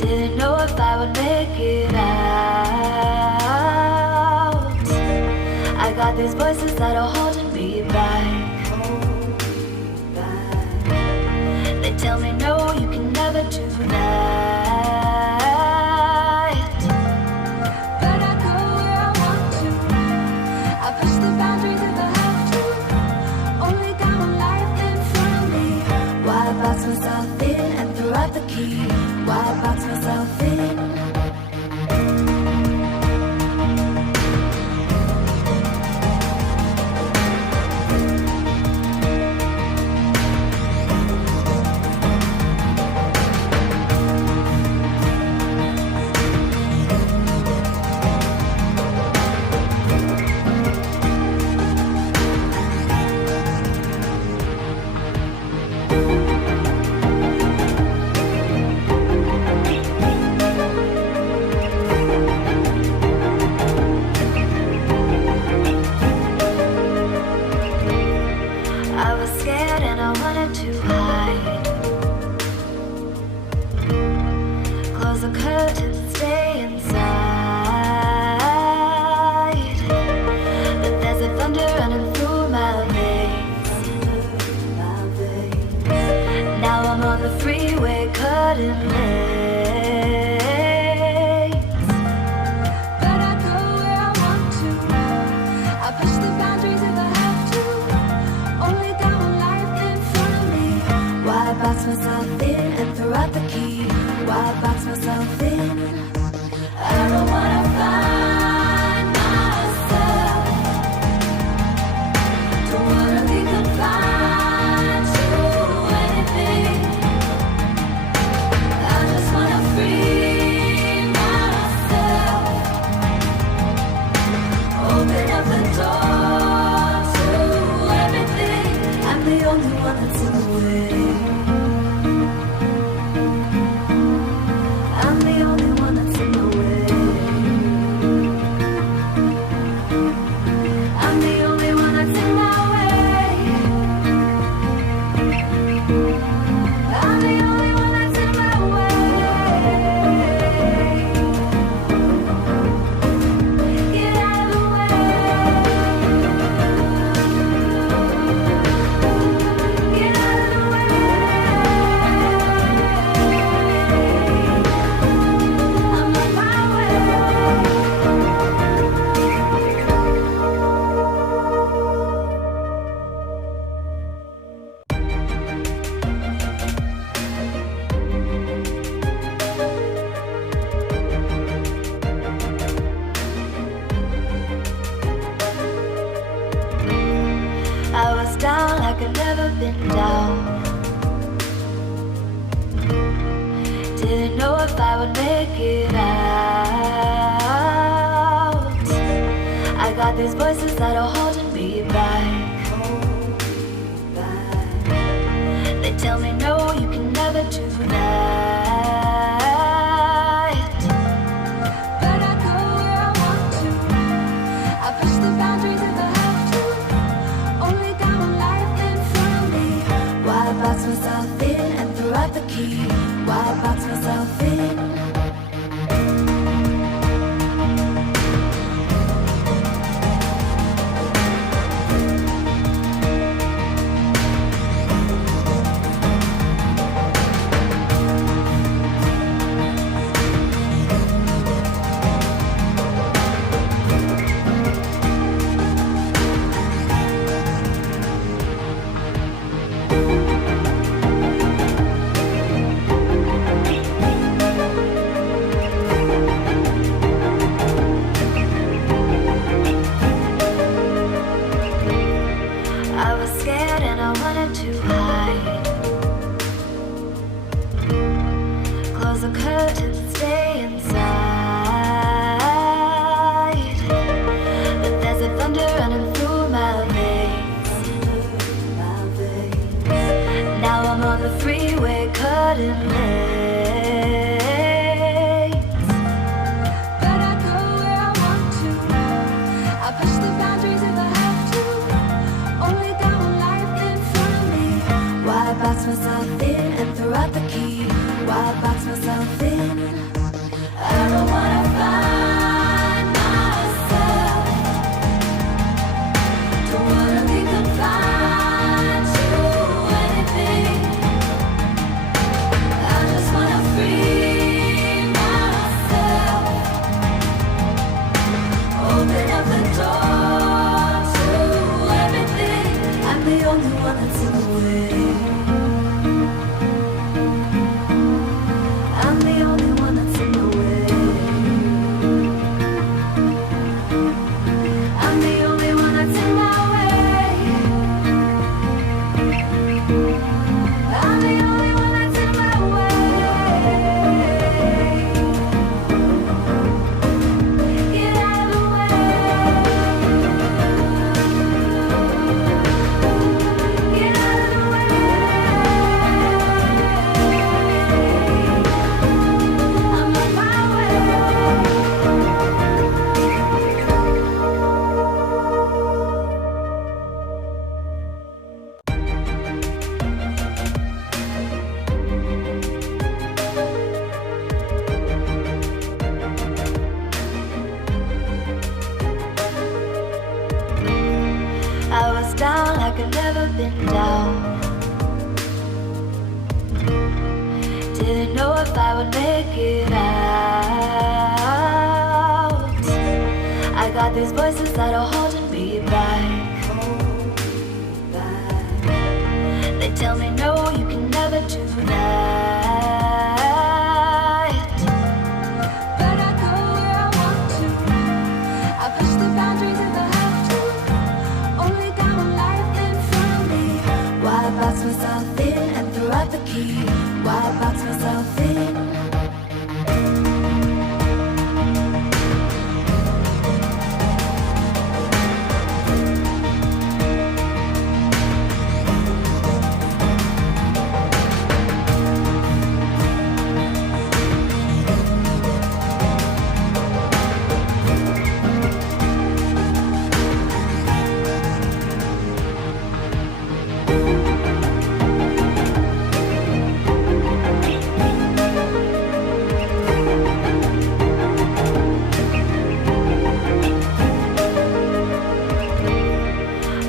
Didn't know if I would make it out. I got these voices that are holding me back. They tell me no, you can never do that. But I go where I want to. I push the boundaries if I have to. Only got one life in front of me. Why box myself in and throw out the key? Why box myself in? Box myself in and throw out the key. Why box myself in? I don't wanna find myself. Don't wanna be confined to anything. I just wanna free myself. Open up the door to everything. I'm the only one that's in the way. I'm the only one that's in the way. I'm the only one that's in my way. I'm the only one that's in my way. Get out of the way. Get out of the way. I'm on my way. I was down like I'd never been down. Didn't know if I would make it out. I got these voices that are holding me back. They tell me no, you can never do that. But I go where I want to. I push the boundaries if I have to. Only got one life in front of me. Why box myself in and throw out the key? Why box myself in?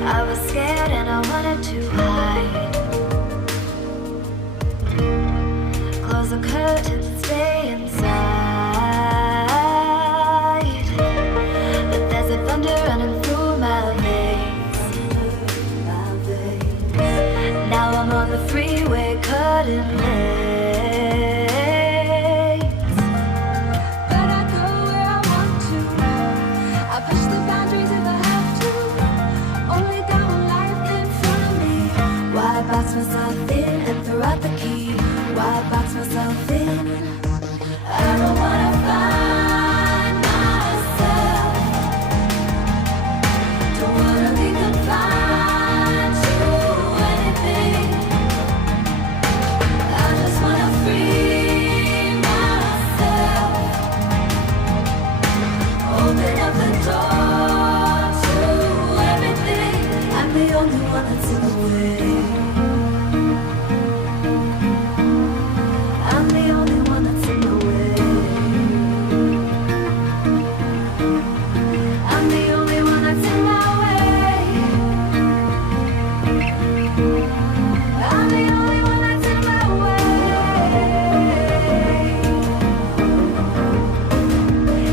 I was scared and I wanted to hide. Close the curtains and stay inside. But there's a thunder running through my veins. Now I'm on the freeway cutting lanes. But I go where I want to. I push the boundaries if I have to. Only got one life in front of me. Why box myself in and throw out the key? Why box myself in? I don't wanna find myself. Don't wanna be confined to anything. I just wanna free myself. Open up the door to everything. I'm the only one that's in the way. I'm the only one that's in the way. I'm the only one that's in my way. I'm the only one that's in my way.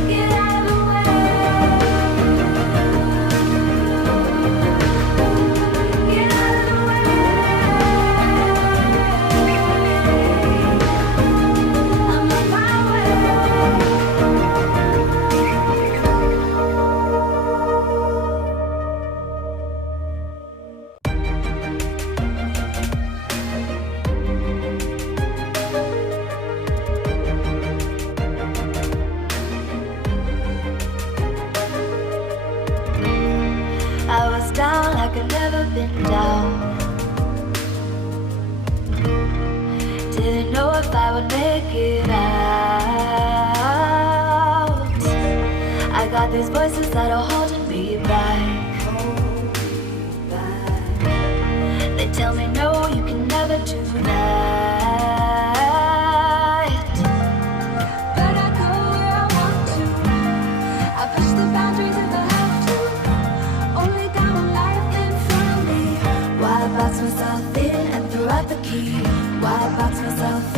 Get out of the way. Get out of the way. I'm on my way. I was down like I'd never been down. Didn't know if I would make it out. I got these voices that are holding me back. They tell me no, you can never do that. the key? Why box myself